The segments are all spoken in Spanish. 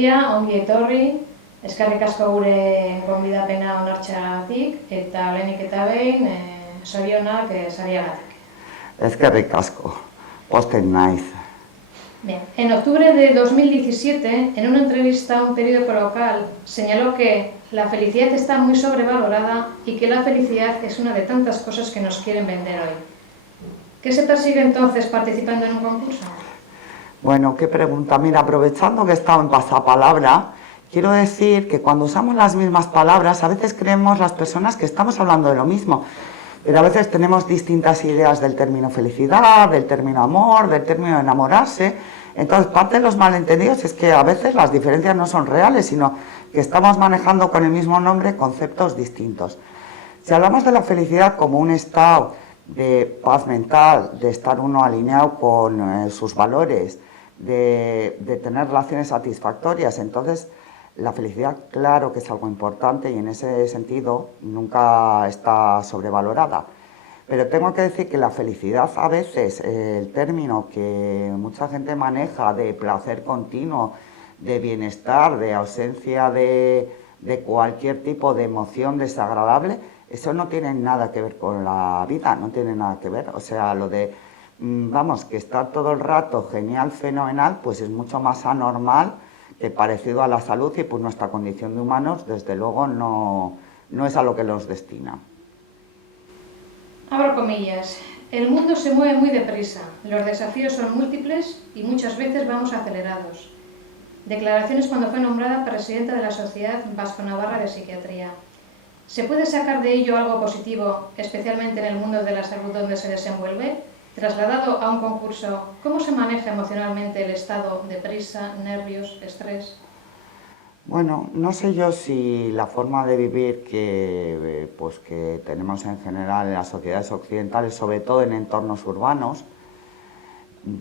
psiquiatría, ongi etorri, eskerrik asko gure gonbidapena onartzeagatik, eta lehenik eta behin, zorionak sariagatik. Eskerrik asko, pozten naiz. Bien, en octubre de 2017, en una entrevista a un periódico local, señaló que la felicidad está muy sobrevalorada y que la felicidad es una de tantas cosas que nos quieren vender hoy. ¿Qué se persigue entonces participando en un concurso? Bueno, qué pregunta. Mira, aprovechando que he estado en pasapalabra, quiero decir que cuando usamos las mismas palabras, a veces creemos las personas que estamos hablando de lo mismo, pero a veces tenemos distintas ideas del término felicidad, del término amor, del término enamorarse. Entonces, parte de los malentendidos es que a veces las diferencias no son reales, sino que estamos manejando con el mismo nombre conceptos distintos. Si hablamos de la felicidad como un estado de paz mental, de estar uno alineado con sus valores, de tener relaciones satisfactorias, entonces la felicidad claro que es algo importante y en ese sentido nunca está sobrevalorada. Pero tengo que decir que la felicidad a veces, el término que mucha gente maneja de placer continuo, de bienestar, de ausencia de cualquier tipo de emoción desagradable, eso no tiene nada que ver con la vida, no tiene nada que ver. O sea, lo de, vamos, que está todo el rato genial, fenomenal, pues es mucho más anormal que parecido a la salud y pues nuestra condición de humanos, desde luego, no es a lo que los destina. Abro comillas. El mundo se mueve muy deprisa, los desafíos son múltiples y muchas veces vamos acelerados. Declaraciones cuando fue nombrada presidenta de la Sociedad Vasco-Navarra de Psiquiatría. ¿Se puede sacar de ello algo positivo, especialmente en el mundo de la salud donde se desenvuelve? Trasladado a un concurso, ¿cómo se maneja emocionalmente el estado de prisa, nervios, estrés? Bueno, no sé yo si la forma de vivir que tenemos en general en las sociedades occidentales, sobre todo en entornos urbanos,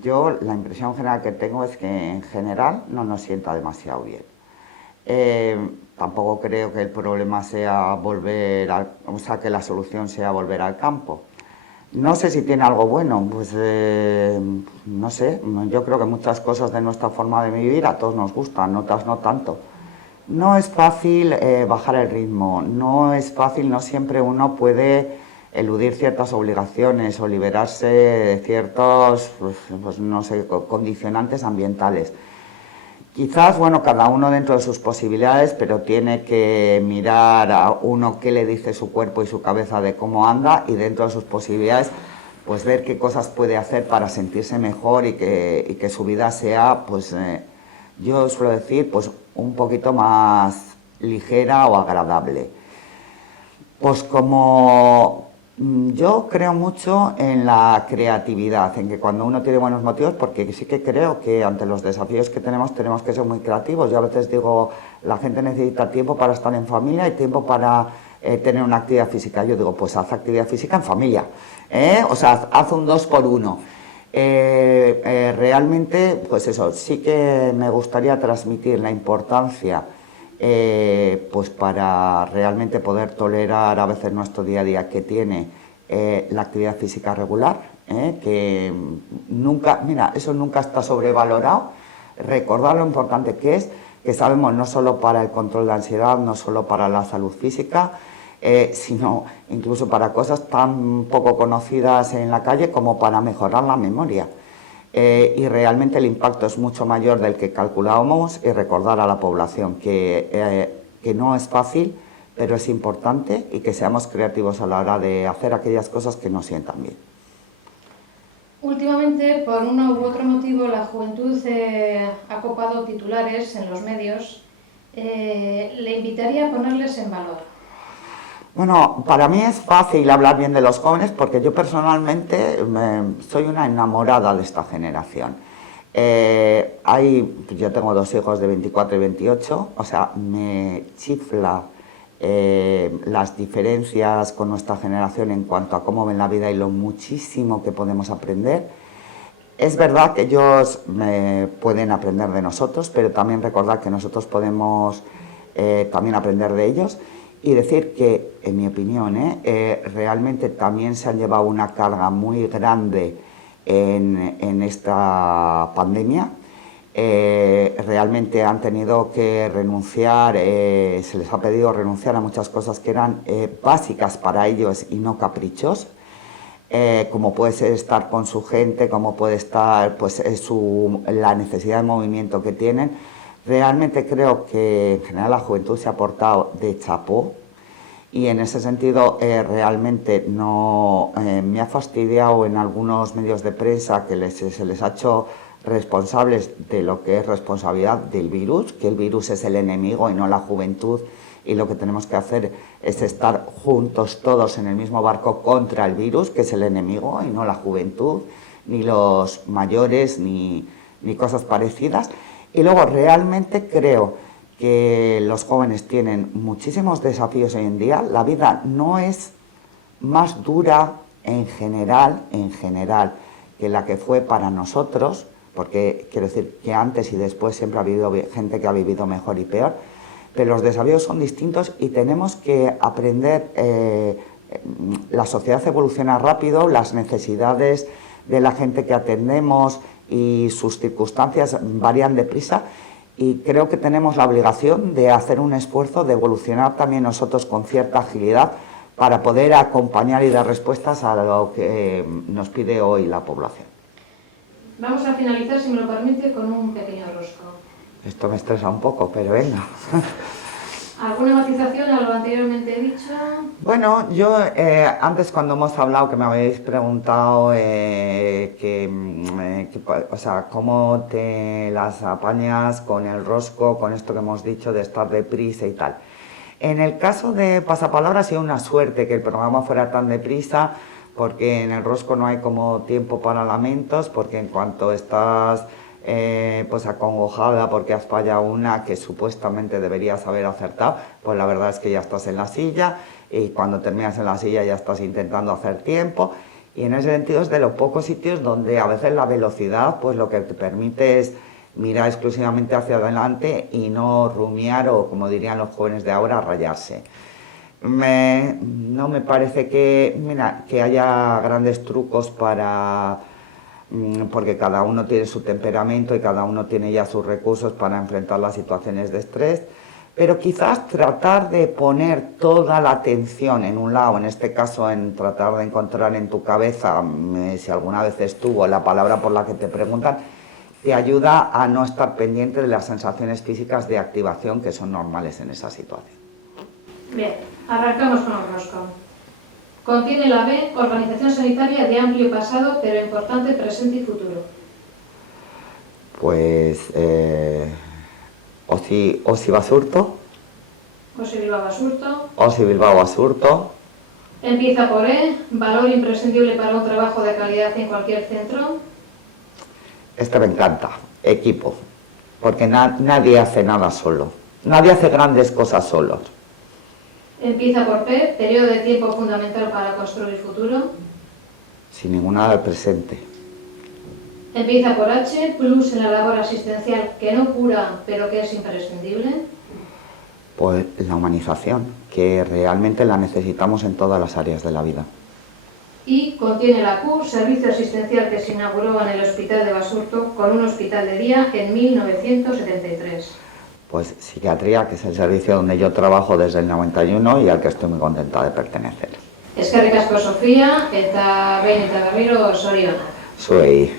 yo la impresión general que tengo es que en general no nos sienta demasiado bien. Tampoco creo que el problema sea que la solución sea volver al campo. No sé si tiene algo bueno, pues no sé, yo creo que muchas cosas de nuestra forma de vivir a todos nos gustan, otras no tanto. No es fácil bajar el ritmo, no es fácil, no siempre uno puede eludir ciertas obligaciones o liberarse de ciertos, no sé, condicionantes ambientales. Quizás, bueno, cada uno dentro de sus posibilidades, pero tiene que mirar a uno qué le dice su cuerpo y su cabeza de cómo anda y dentro de sus posibilidades, pues ver qué cosas puede hacer para sentirse mejor y que su vida sea, pues, yo suelo decir, pues un poquito más ligera o agradable. Pues como yo creo mucho en la creatividad, en que cuando uno tiene buenos motivos, porque sí que creo que ante los desafíos que tenemos que ser muy creativos. Yo a veces digo, la gente necesita tiempo para estar en familia y tiempo para tener una actividad física. Yo digo, pues haz actividad física en familia, o sea, haz un 2 por 1. Realmente, pues eso, sí que me gustaría transmitir la importancia pues para realmente poder tolerar a veces nuestro día a día que tiene la actividad física regular, que nunca, mira, eso nunca está sobrevalorado. Recordar lo importante que es, que sabemos no solo para el control de ansiedad, no solo para la salud física, sino incluso para cosas tan poco conocidas en la calle como para mejorar la memoria. Y realmente el impacto es mucho mayor del que calculábamos y recordar a la población que no es fácil, pero es importante y que seamos creativos a la hora de hacer aquellas cosas que nos sientan bien. Últimamente, por uno u otro motivo, la juventud ha copado titulares en los medios. Le invitaría a ponerles en valor. Bueno, para mí es fácil hablar bien de los jóvenes porque yo personalmente soy una enamorada de esta generación. Yo tengo 2 hijos de 24 y 28, o sea, me chifla las diferencias con nuestra generación en cuanto a cómo ven la vida y lo muchísimo que podemos aprender. Es verdad que ellos pueden aprender de nosotros, pero también recordar que nosotros podemos también aprender de ellos. Y decir que, en mi opinión, realmente también se han llevado una carga muy grande en esta pandemia realmente han tenido que renunciar, se les ha pedido renunciar a muchas cosas que eran básicas para ellos y no caprichos, como puede ser estar con su gente, como puede estar pues, la necesidad de movimiento que tienen. Realmente creo que en general la juventud se ha portado de chapó y en ese sentido realmente no me ha fastidiado en algunos medios de prensa que se les ha hecho responsables de lo que es responsabilidad del virus, que el virus es el enemigo y no la juventud, y lo que tenemos que hacer es estar juntos todos en el mismo barco contra el virus, que es el enemigo y no la juventud, ni los mayores, ni cosas parecidas. Y luego realmente creo que los jóvenes tienen muchísimos desafíos hoy en día. La vida no es más dura en general, que la que fue para nosotros, porque quiero decir que antes y después siempre ha habido gente que ha vivido mejor y peor, pero los desafíos son distintos y tenemos que aprender. La sociedad evoluciona rápido, las necesidades de la gente que atendemos y sus circunstancias varían deprisa, y creo que tenemos la obligación de hacer un esfuerzo de evolucionar también nosotros con cierta agilidad para poder acompañar y dar respuestas a lo que nos pide hoy la población. Vamos a finalizar, si me lo permite, con un pequeño rosco. Esto me estresa un poco, pero venga. ¿Alguna matización a lo anteriormente dicho? Bueno, yo antes cuando hemos hablado, que me habéis preguntado o sea, cómo te las apañas con el rosco, con esto que hemos dicho de estar deprisa y tal. En el caso de Pasapalabra ha sido una suerte que el programa fuera tan deprisa, porque en el rosco no hay como tiempo para lamentos, porque en cuanto estás pues acongojada porque has fallado una que supuestamente deberías haber acertado, pues la verdad es que ya estás en la silla, y cuando terminas en la silla ya estás intentando hacer tiempo, y en ese sentido es de los pocos sitios donde a veces la velocidad pues lo que te permite es mirar exclusivamente hacia adelante y no rumiar, o como dirían los jóvenes de ahora, rayarse. No me parece que haya grandes trucos porque cada uno tiene su temperamento y cada uno tiene ya sus recursos para enfrentar las situaciones de estrés, pero quizás tratar de poner toda la atención en un lado, en este caso en tratar de encontrar en tu cabeza, si alguna vez estuvo la palabra por la que te preguntan, te ayuda a no estar pendiente de las sensaciones físicas de activación que son normales en esa situación. Bien, arrancamos con el rosco. Contiene la B, Organización Sanitaria de amplio pasado, pero importante presente y futuro. Pues Osi Basurto. Osi Bilbao Basurto. Osi Bilbao Basurto. Empieza por E, valor imprescindible para un trabajo de calidad en cualquier centro. Este me encanta, equipo, porque nadie hace nada solo, nadie hace grandes cosas solos. Empieza por P, periodo de tiempo fundamental para construir futuro. Sin ninguna del presente. Empieza por H, plus en la labor asistencial, que no cura, pero que es imprescindible. Pues la humanización, que realmente la necesitamos en todas las áreas de la vida. Y contiene la Q, servicio asistencial que se inauguró en el Hospital de Basurto con un hospital de día en 1973. Pues psiquiatría, que es el servicio donde yo trabajo desde el 91 y al que estoy muy contenta de pertenecer. Eskerrik asko, Sofía, eta behin eta berriro zorionak. Zuei.